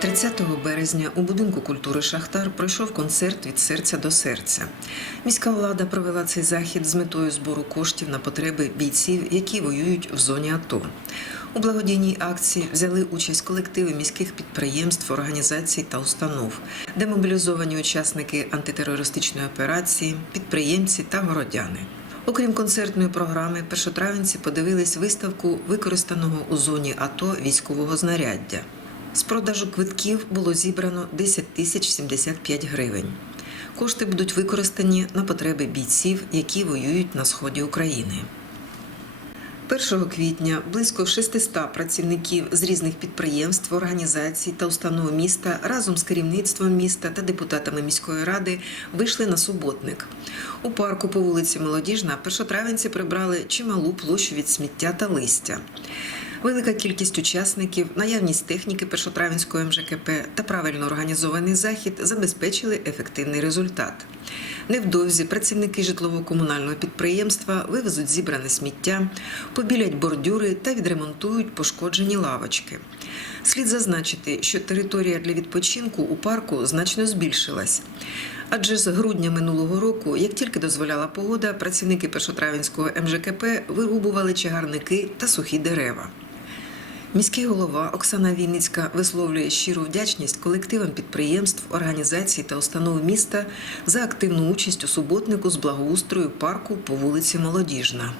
30 березня у будинку культури Шахтар пройшов концерт від серця до серця. Міська влада провела цей захід з метою збору коштів на потреби бійців, які воюють в зоні АТО. У благодійній акції взяли участь колективи міських підприємств, організацій та установ, демобілізовані учасники антитерористичної операції, підприємці та городяни. Окрім концертної програми, першотравенці подивились виставку використаного у зоні АТО військового знаряддя. З продажу квитків було зібрано 10 тисяч 75 гривень. Кошти будуть використані на потреби бійців, які воюють на сході України. 1 квітня близько 600 працівників з різних підприємств, організацій та установ міста разом з керівництвом міста та депутатами міської ради вийшли на суботник. У парку по вулиці Молодіжна першотравенці прибрали чималу площу від сміття та листя. Велика кількість учасників, наявність техніки першотравенського МЖКП та правильно організований захід забезпечили ефективний результат. Невдовзі працівники житлово-комунального підприємства вивезуть зібране сміття, побілять бордюри та відремонтують пошкоджені лавочки. Слід зазначити, що територія для відпочинку у парку значно збільшилась. Адже з грудня минулого року, як тільки дозволяла погода, працівники першотравенського МЖКП вирубували чагарники та сухі дерева. Міський голова Оксана Вінницька висловлює щиру вдячність колективам підприємств, організацій та установ міста за активну участь у суботнику з благоустрою парку по вулиці Молодіжна.